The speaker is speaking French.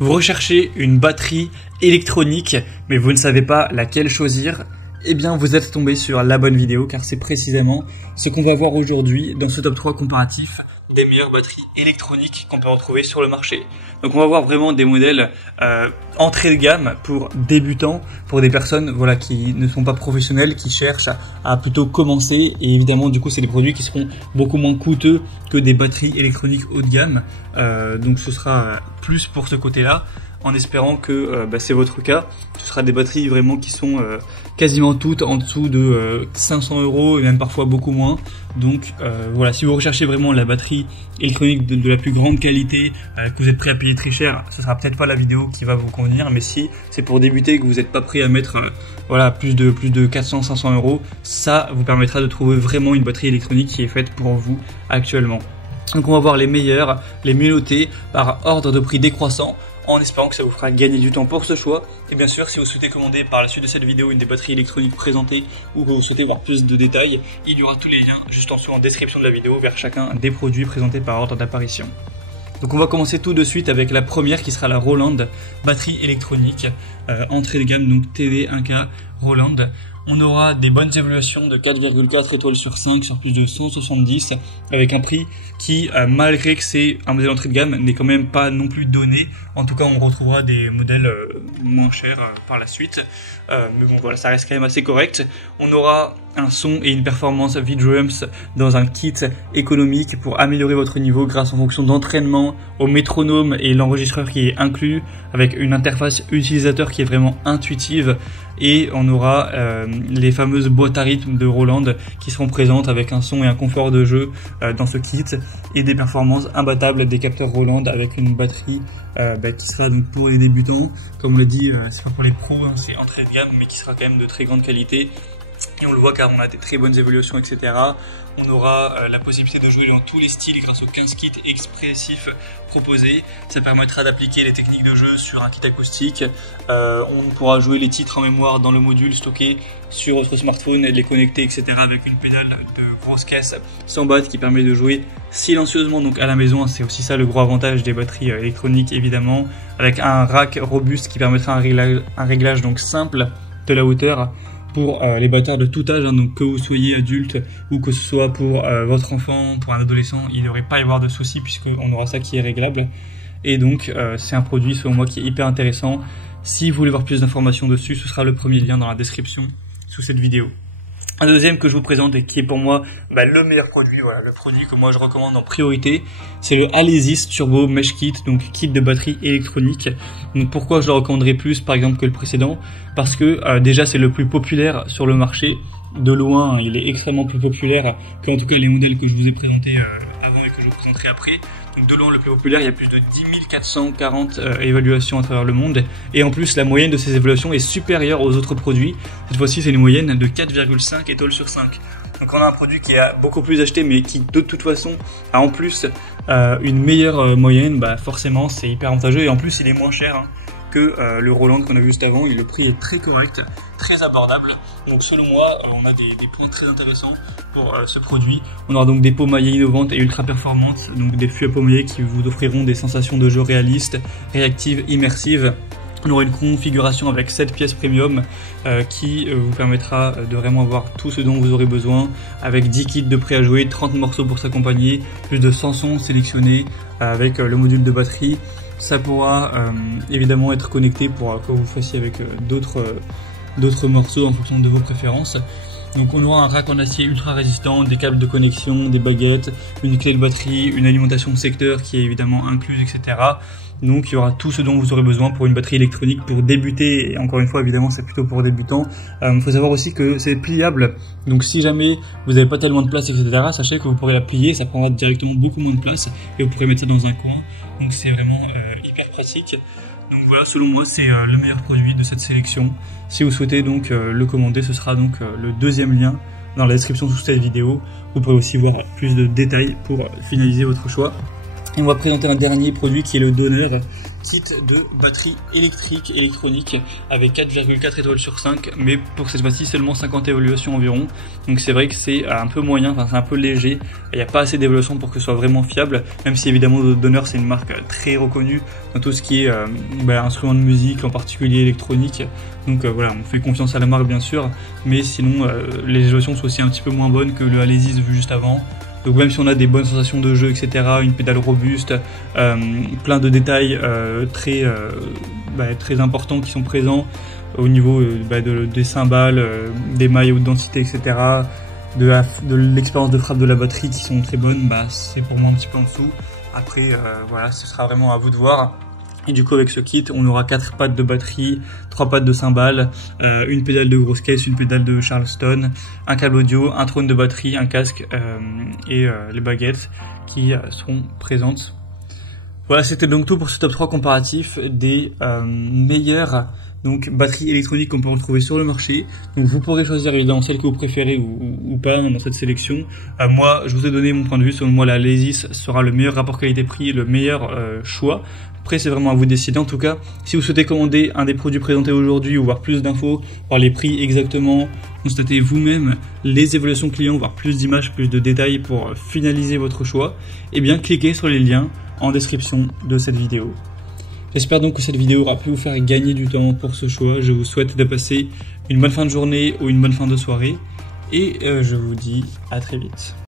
Vous recherchez une batterie électronique, mais vous ne savez pas laquelle choisir? Eh bien, vous êtes tombé sur la bonne vidéo, car c'est précisément ce qu'on va voir aujourd'hui dans ce top 3 comparatif des meilleures batteries électroniques qu'on peut retrouver sur le marché. Donc on va voir vraiment des modèles entrée de gamme pour débutants, pour des personnes voilà, qui ne sont pas professionnelles, qui cherchent à plutôt commencer. Et évidemment, du coup, c'est des produits qui seront beaucoup moins coûteux que des batteries électroniques haut de gamme. Donc ce sera plus pour ce côté-là, en espérant que c'est votre cas. Ce sera des batteries vraiment qui sont quasiment toutes en dessous de 500 € et même parfois beaucoup moins. Donc voilà, si vous recherchez vraiment la batterie électronique de la plus grande qualité, que vous êtes prêt à payer très cher, ce sera peut-être pas la vidéo qui va vous convenir. Mais si c'est pour débuter, que vous n'êtes pas prêt à mettre voilà, plus de 400-500 €, ça vous permettra de trouver vraiment une batterie électronique qui est faite pour vous actuellement. Donc on va voir les meilleurs, les mieux notés par ordre de prix décroissant, en espérant que ça vous fera gagner du temps pour ce choix. Et bien sûr, si vous souhaitez commander par la suite de cette vidéo une des batteries électroniques présentées ou que vous souhaitez voir plus de détails, il y aura tous les liens juste en dessous en description de la vidéo vers chacun des produits présentés par ordre d'apparition. Donc on va commencer tout de suite avec la première qui sera la Roland batterie électronique entrée de gamme, donc TV1K Roland. On aura des bonnes évaluations de 4,4 étoiles sur 5 sur plus de 170 avec un prix qui, malgré que c'est un modèle entrée de gamme, n'est quand même pas non plus donné. En tout cas, on retrouvera des modèles moins chers par la suite. Mais bon, voilà, ça reste quand même assez correct. On aura un son et une performance V-Drums dans un kit économique pour améliorer votre niveau grâce en fonction d'entraînement, au métronome et l'enregistreur qui est inclus, avec une interface utilisateur qui est vraiment intuitive. Et on aura les fameuses boîtes à rythme de Roland qui seront présentes avec un son et un confort de jeu dans ce kit et des performances imbattables des capteurs Roland avec une batterie qui sera donc pour les débutants. Comme on l'a dit, c'est pas pour les pros, hein, c'est entrée de gamme mais qui sera quand même de très grande qualité. Et on le voit car on a des très bonnes évolutions, etc. On aura la possibilité de jouer dans tous les styles grâce aux 15 kits expressifs proposés. Ça permettra d'appliquer les techniques de jeu sur un kit acoustique. On pourra jouer les titres en mémoire dans le module stocké sur votre smartphone et les connecter, etc. avec une pédale de grosse caisse 100 watts qui permet de jouer silencieusement donc à la maison. C'est aussi ça le gros avantage des batteries électroniques évidemment. Avec un rack robuste qui permettra un réglage donc simple de la hauteur pour les batteurs de tout âge, hein, donc que vous soyez adulte ou que ce soit pour votre enfant, pour un adolescent, il ne devrait pas y avoir de soucis puisqu'on aura ça qui est réglable. Et donc c'est un produit selon moi qui est hyper intéressant. Si vous voulez voir plus d'informations dessus, ce sera le premier lien dans la description sous cette vidéo. Un deuxième que je vous présente et qui est pour moi le meilleur produit, voilà, le produit que moi je recommande en priorité, c'est le Alesis Turbo Mesh Kit, donc kit de batterie électronique. Donc pourquoi je le recommanderais plus par exemple que le précédent? Parce que déjà c'est le plus populaire sur le marché, de loin il est extrêmement plus populaire que en tout cas les modèles que je vous ai présentés avant et que je vous présenterai après. Donc de loin le plus populaire, il y a plus de 10 440 évaluations à travers le monde. Et en plus, la moyenne de ces évaluations est supérieure aux autres produits. Cette fois-ci, c'est une moyenne de 4,5 étoiles sur 5. Donc on a un produit qui a beaucoup plus acheté, mais qui de toute façon a en plus une meilleure moyenne. Forcément, c'est hyper avantageux. Et en plus, il est moins cher que le Roland qu'on a vu juste avant, et le prix est très correct, très abordable. Donc selon moi, on a des points très intéressants pour ce produit. On aura donc des peaux maillées innovantes et ultra performantes, donc des fûts à peau maillée qui vous offriront des sensations de jeu réalistes, réactives, immersives. On aura une configuration avec 7 pièces premium qui vous permettra de vraiment avoir tout ce dont vous aurez besoin, avec 10 kits de prêt à jouer, 30 morceaux pour s'accompagner, plus de 100 sons sélectionnés avec le module de batterie. Ça pourra évidemment être connecté pour que vous fassiez avec d'autres morceaux en fonction de vos préférences. Donc on aura un rack en acier ultra résistant, des câbles de connexion, des baguettes, une clé de batterie, une alimentation secteur qui est évidemment incluse, etc. Donc il y aura tout ce dont vous aurez besoin pour une batterie électronique pour débuter, et encore une fois évidemment c'est plutôt pour débutants. Il faut savoir aussi que c'est pliable, donc si jamais vous n'avez pas tellement de place, etc., sachez que vous pourrez la plier, ça prendra directement beaucoup moins de place et vous pourrez mettre ça dans un coin, donc c'est vraiment hyper pratique. Donc voilà, selon moi c'est le meilleur produit de cette sélection. Si vous souhaitez donc le commander, ce sera donc le deuxième lien dans la description sous cette vidéo. Vous pourrez aussi voir plus de détails pour finaliser votre choix. Et on va présenter un dernier produit qui est le Donner, kit de batterie électronique avec 4,4 étoiles sur 5, mais pour cette fois-ci seulement 50 évaluations environ. Donc c'est vrai que c'est un peu moyen, enfin c'est un peu léger, il n'y a pas assez d'évaluations pour que ce soit vraiment fiable, même si évidemment Donner c'est une marque très reconnue dans tout ce qui est instruments de musique, en particulier électronique. Donc voilà, on fait confiance à la marque bien sûr, mais sinon les évaluations sont aussi un petit peu moins bonnes que le Alesis vu juste avant. Donc même si on a des bonnes sensations de jeu, etc., une pédale robuste, plein de détails très importants qui sont présents au niveau des cymbales, des mailles haute densité, etc., de l'expérience de frappe de la batterie qui sont très bonnes, c'est pour moi un petit peu en dessous. Après, voilà, ce sera vraiment à vous de voir. Et du coup avec ce kit on aura 4 pattes de batterie, 3 pattes de cymbales, une pédale de grosse caisse, une pédale de Charleston, un câble audio, un trône de batterie, un casque et les baguettes qui seront présentes. Voilà, c'était donc tout pour ce top 3 comparatif des meilleures batteries électroniques qu'on peut retrouver sur le marché. Donc vous pourrez choisir évidemment celle que vous préférez ou pas dans cette sélection. Moi je vous ai donné mon point de vue, selon moi la Alesis sera le meilleur rapport qualité-prix, le meilleur choix. Après c'est vraiment à vous de décider. En tout cas, si vous souhaitez commander un des produits présentés aujourd'hui ou voir plus d'infos, voir les prix exactement, constater vous-même les évaluations clients, voir plus d'images, plus de détails pour finaliser votre choix, eh bien cliquez sur les liens en description de cette vidéo. J'espère donc que cette vidéo aura pu vous faire gagner du temps pour ce choix. Je vous souhaite de passer une bonne fin de journée ou une bonne fin de soirée et je vous dis à très vite.